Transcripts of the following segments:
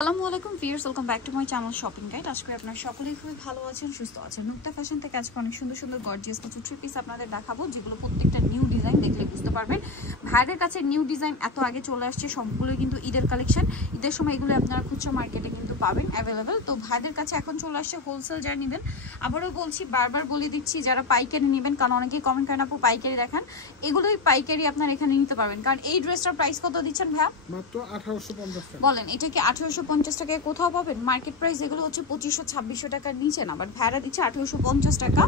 আসসালামু আলাইকুম viewers, welcome back to my channel shopping guide. আজকে আপনারা সকলেই খুবই ভালো আছেন, সুস্থ আছেন। নুক্তা ফ্যাশন থেকে আজকে অনেক সুন্দর সুন্দর গর্জিয়াস কিছু থ্রি পিস আপনাদের দেখাবো, যেগুলো প্রত্যেকটা নিউ ডিজাইন দেখলে বুঝতে পারবেন। ভাইদের কাছে নিউ ডিজাইন এত আগে চলে আসছে, সবগুলোই কিন্তু ঈদের কালেকশন। ঈদের সময় এগুলো আপনারা খুচরা মার্কেটে কিন্তু পাবেন অ্যাভেলেবেল। তো ভাইদের কাছে এখন চলে আসছে হোলসেল যারা নেবেন। আবারও বলছি, বারবার বলে দিচ্ছি, যারা পাইকারি নেবেন, কারণ অনেকেই কমেন্ট করেন আপু পাইকারি দেখান, এগুলোই পাইকারি আপনারা এখানে নিতে পারবেন। কারণ এই ড্রেসটার প্রাইস কত দিচ্ছেন ভাইয়া? মাত্র 1850 টাকা। বলেন, এটা কি 1850 টাকায় কোথাও পাবেন? মার্কেট প্রাইস এগুলো হচ্ছে 2500-2600 টাকার নিচে না, বাট ভাড়া দিচ্ছে 1850 টাকা।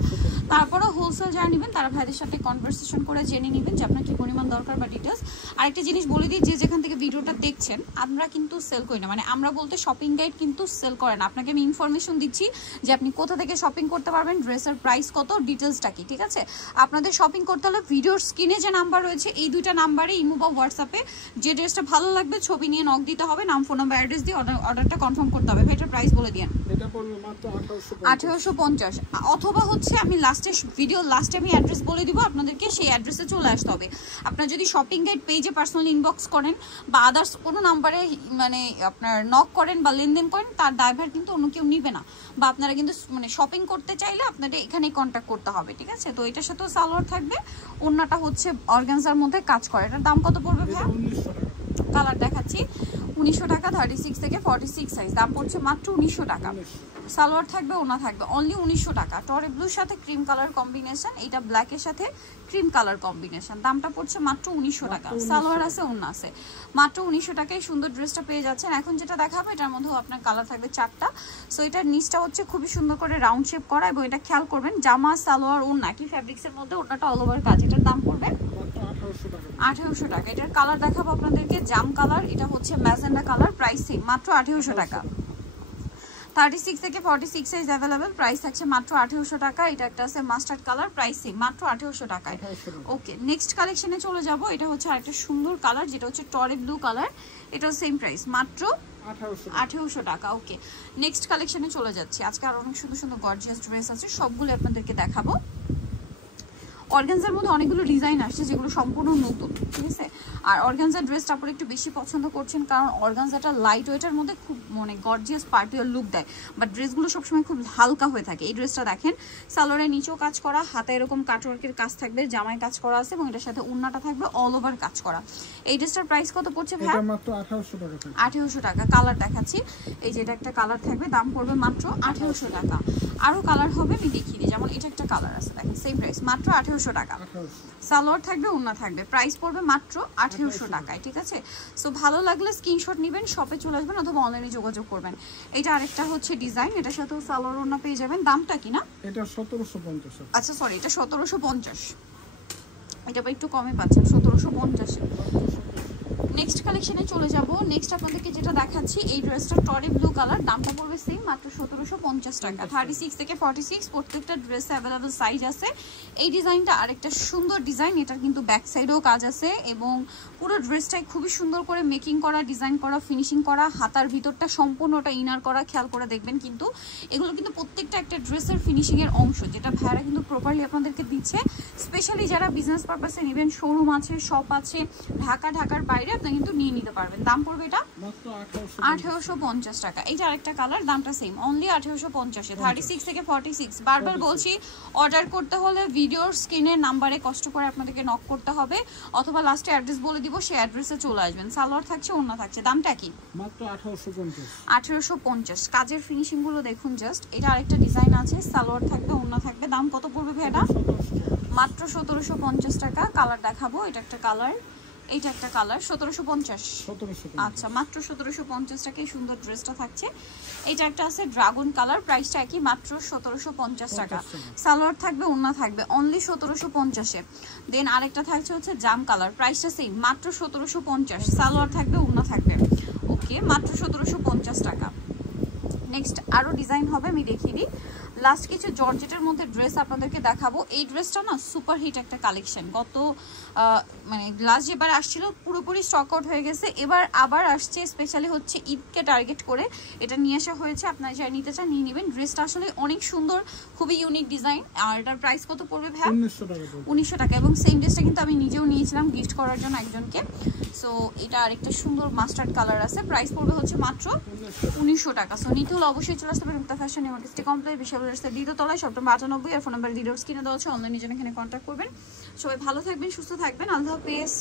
তারপরে হোলসেল যারা নেবেন তারা ভাইদের সাথে কনভারসেশন করে জেনে নেবেন যে আপনার কি পরিমাণ দরকার বা ডিটেলস। আরেকটা জিনিস বলে দিই, যে যেখান থেকে ভিডিওটা দেখছেন, আমরা কিন্তু সেল করি না, মানে আমরা বলতে শপিং গাইড কিন্তু সেল করে না। আপনাকে আমি ইনফরমেশন দিচ্ছি যে আপনি কোথা থেকে শপিং করতে পারবেন, ড্রেসের প্রাইস কত, ডিটেলসটা কি, ঠিক আছে? আপনাদের শপিং করতে হলে ভিডিওর স্ক্রিনে যে নাম্বার রয়েছে এই দুইটা নাম্বারে ইমো বা হোয়াটসঅ্যাপে যে ড্রেসটা ভালো লাগবে ছবি নিয়ে নক দিতে হবে, নাম, ফোন নাম্বার, অ্যাড্রেস দিয়ে অর্ডারটা কনফার্ম করতে হবে। এটার প্রাইস বলে দিন। এটা পড়বে মাত্র 1850। অথবা হচ্ছে আমি ভিডিও লাস্টে আমি অ্যাড্রেস বলে দিব, আপনাদেরকে সেই অ্যাড্রেসে চলে আসতে হবে। আপনারা যদি শপিং গাইড পেজে পার্সোনালি ইনবক্স করেন বা আদার্স কোনো নাম্বারে মানে আপনার নক করেন বা লেনদেন করেন, তার ড্রাইভার কিন্তু অন্য কেউ নিবে না। বা আপনারা কিন্তু মানে শপিং করতে চাইলে আপনাদের এখানেই কন্ট্যাক্ট করতে হবে, ঠিক আছে? তো এটার সাথেও সালোয়ার থাকবে, ওড়নাটা হচ্ছে অর্গানজার মধ্যে কাজ করে। এটার দাম কত পড়বে ভাইয়া? 1900 টাকা। কালার দেখাচ্ছি 1900 টাকা, 36 থেকে 46 সাইজ, দাম পড়ছে মাত্র 1900 টাকা। সালোয়ার থাকবে, ওনা থাকবে, অনলি 1900 টাকা। টরে ব্লুর সাথে ক্রিম কালার কম্বিনেশন, এটা ব্ল্যাকের সাথে ক্রিম কালার কম্বিনেশন, দামটা পড়ছে মাত্র 1900 টাকা। সালোয়ার আছে, ওনা আছে, মাত্র 1900 টাকায় সুন্দর ড্রেসটা পেয়ে যাচ্ছেন। এখন যেটা দেখাবো এটার মধ্যেও আপনার কালার থাকবে 4টা। সো এটার নিচটা হচ্ছে খুবই সুন্দর করে রাউন্ড শেপ করা, এবং এটা খেয়াল করবেন জামা সালোয়ার ওনা কি ফ্যাব্রিক্সের মধ্যে, ওটাটা অল ওভার কাজ। এটার দাম পড়বে 1800 টাকা। এটার কালার দেখাবো আপনাদেরকে, জাম কালার, এটা হচ্ছে ম্যাজেন্ডা কালার, প্রাইস সেম, মাত্র 1800 টাকা। 36 থেকে 46 সাইজ অ্যাভেলেবেল, প্রাইস থাকছে মাত্র 1800 টাকা। এটা একটা আছে মাস্টার্ড কালার, প্রাইস সেম, মাত্র 1800 টাকায়। ওকে, নেক্সট কালেকশনে চলে যাব। এটা হচ্ছে আরেকটা সুন্দর কালার, যেটা হচ্ছে টরে ব্লু কালার, এটাও সেম প্রাইস, মাত্র 1800 টাকা। ওকে, নেক্সট কালেকশনে চলে যাচ্ছি। আজকে আর অনেক সুন্দর সুন্দর গর্জিয়াস ড্রেস আছে, সবগুলো আপনাদেরকে দেখাবো। অর্গানজার মধ্যে অনেকগুলো ডিজাইন আসছে যেগুলো সম্পূর্ণ নতুন, ঠিক আছে? আর অর্গানজার ড্রেসটা আপনারা একটু বেশি পছন্দ করছেন, কারণ অর্গানজাটা লাইট ওয়েটের মধ্যে খুব মানে গর্জিয়াস পার্টিয়ার লুক দেয়, বাট ড্রেসগুলো সবসময় খুব হালকা হয়ে থাকে। এই ড্রেসটা দেখেন, সালোয়ারের নিচেও কাজ করা, হাতে এরকম কাটওয়ার্কের কাজ থাকবে, জামায় কাজ করা আছে, এবং এটার সাথে ওড়নাটা থাকবে অল ওভার কাজ করা। এই ড্রেসটার প্রাইস কত পড়ছে ভাই? এটা মাত্র 1800 টাকা। 1800 টাকা। কালার দেখাচ্ছি, এই যে এটা একটা কালার থাকবে, দাম পড়বে মাত্র 1800 টাকা। আরো কালার হবে, আমি দেখিয়ে দিই। যেমন এটা একটা কালার আছে, দেখেন সেম প্রাইস, মাত্র 1800 টাকা। সালোয়ার থাকবে, ওড়না থাকবে, প্রাইস পড়বে মাত্র 1800 টাকায়, ঠিক আছে? সো ভালো লাগলে স্ক্রিনশট নেবেন, শপে চলে আসবেন অথবা অনলাইনে যোগাযোগ করবেন। এটা আরেকটা হচ্ছে ডিজাইন, এটার সাথেও সালোয়ার ওড়না পেয়ে যাবেন। দামটা কি না? এটা 1750। আচ্ছা সরি, এটা 1750। এটা একটু কমে পাচ্ছেন, 1750। নেক্সট কালেকশনে চলে যাব। নেক্সট আপনাদেরকে যেটা দেখাচ্ছি, এই ড্রেসটা টরে ব্লু কালার, দামটা পড়বে সেম, মাত্র 1750 টাকা। 36 থেকে 46 প্রত্যেকটা ড্রেসে অ্যাভেলেবল সাইজ আছে। এই ডিজাইনটা আরেকটা সুন্দর ডিজাইন, এটার কিন্তু ব্যাক সাইডেও কাজ আছে, এবং পুরো ড্রেসটাই খুবই সুন্দর করে মেকিং করা, ডিজাইন করা, ফিনিশিং করা, হাতার ভিতরটা সম্পূর্ণটা ইনার করা, খেয়াল করে দেখবেন। কিন্তু এগুলো কিন্তু প্রত্যেকটা একটা ড্রেসের ফিনিশিংয়ের অংশ, যেটা ভাইরা কিন্তু প্রপারলি আপনাদেরকে দিচ্ছে। স্পেশালি যারা বিজনেস পারপাসে নেবেন, শোরুম আছে, শপ আছে, ঢাকার বাইরে আপনি কিন্তু নিয়ে নিতে পারবেন। দাম পড়বে এটা মাত্র 1850 টাকা। এইটা আরেকটা কালার, দামটা সেম, অনলি 1850 এ। 36 থেকে 46। বারবার বলছি, অর্ডার করতে হলে ভিডিওর স্ক্রিনের নাম্বারে কষ্ট করে আপনাদেরকে নক করতে হবে, অথবা লাস্টে অ্যাড্রেস বলে দিব, সেই অ্যাড্রেসে চলে আসবেন। সালোয়ার থাকছে, ওড়না থাকছে, দামটা কি? মাত্র 1850। 1850। কাজের ফিনিশিং গুলো দেখুন জাস্ট। এটা আরেকটা ডিজাইন আছে, সালোয়ার থাকবে, ওড়না থাকবে, দাম কত পড়বে ভাই এটা? মাত্র 1750 টাকা। কালার দেখাবো, এটা একটা কালার, এইটা একটা কালার, 1750। আচ্ছা, মাত্র 1750 টাকায় সুন্দর ড্রেসটা থাকছে। এটা একটা আছে ড্রাগন কালার, প্রাইসটা একই, মাত্র 1750 টাকা। সালোয়ার থাকবে, ওড়না থাকবে, অনলি 1750-এ। দেন আরেকটা থাকছে হচ্ছে জাম কালার, প্রাইসটা সেম, মাত্র 1750। সালোয়ার থাকবে, ওড়না থাকবে। ওকে, মাত্র 1750 টাকা। নেক্সট আরো ডিজাইন হবে, আমি দেখিয়ে দিই। লাস্ট কিছু জর্জেটের মধ্যে ড্রেস আপনাদেরকে দেখাবো। এই ড্রেসটা না সুপার হিট একটা কালেকশন, গত মানে লাস্ট যেবার আসছিল পুরোপুরি স্টক আউট হয়ে গেছে, এবার আবার আসছে। স্পেশালি হচ্ছে ঈদকে টার্গেট করে এটা নিয়ে আসা হয়েছে, আপনারা যারা নিতে চান নিয়ে নেবেন। ড্রেসটা আসলে অনেক সুন্দর, খুবই ইউনিক ডিজাইন। আর এটার প্রাইস কত পড়বে ভাই? 1900 টাকা। এবং সেম ড্রেসটা কিন্তু আমি নিজেও নিয়েছিলাম গিফট করার জন্য একজনকে। সো এটা আরেকটা সুন্দর মাস্টার্ড কালার আছে, প্রাইস পড়বে হচ্ছে মাত্র 1900 টাকা। সো নিতে হলে অবশ্যই চলে আসতে পারেন মুক্তা ফ্যাশন ইউনিভার্সিটি কমপ্লেক্স, বিশাল রাস্তা দ্বিতীয় তলায়, সপ্তাহ 92। আর ফোন নাম্বার ভিডিওর স্ক্রিনে দেওয়া আছে, অনলাইনে জন্য এখানে কন্ট্যাক্ট করবেন। সবাই ভালো থাকবেন, সুস্থ থাকবেন, আল্লাহ হাফেজ।